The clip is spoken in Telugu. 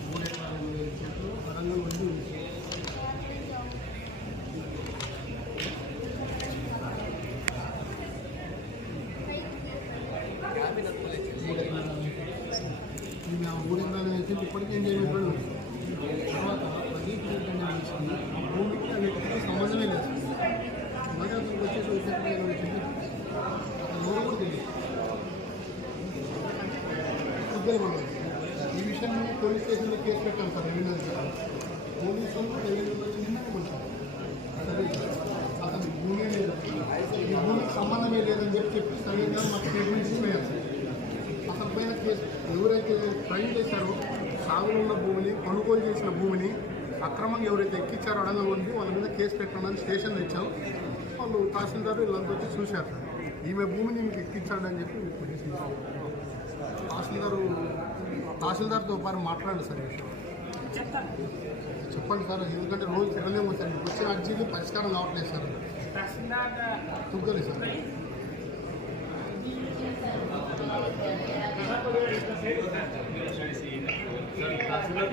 మూడు ఎకరాలు ఎనభై వేల చెట్లు ఇద్దరు ఉన్నారు. ఈ విషయం పోలీస్ స్టేషన్లో కేసు పెట్టాం సార్ రెవెన్యూ దగ్గర పోలీసులు రెవెన్యూ వచ్చి అతను భూమి లేదు. ఈ భూమికి సంబంధమే లేదని చెప్పి చెప్పి సరైన మాకు స్టేట్మెంట్ ఇచ్చిపోయారు అతని పైన కేసు ఎవరైతే ట్రైన్ చేశారో సాగులో ఉన్న భూమిని కొనుగోలు చేసిన భూమిని అక్రమంగా ఎవరైతే ఎక్కించారో అడగలు ఉంది వాళ్ళ మీద కేసు పెట్టడానికి స్టేషన్ తెచ్చాం వాళ్ళు తహసీల్దారు వీళ్ళంతా వచ్చి చూశారు. ఈమె భూమిని మీకు ఎక్కించాడని చెప్పి మీకు పిటిషన్ తహసీల్దారు తహసీల్దార్తో పాటు మాట్లాడండి సార్ చెప్పండి సార్ ఎందుకంటే రోజు తిరగలేము సార్. వచ్చిన అర్జీలు పరిష్కారం కావట్లేదు సార్. తుగ్గలి సార్. తహసీల్దార్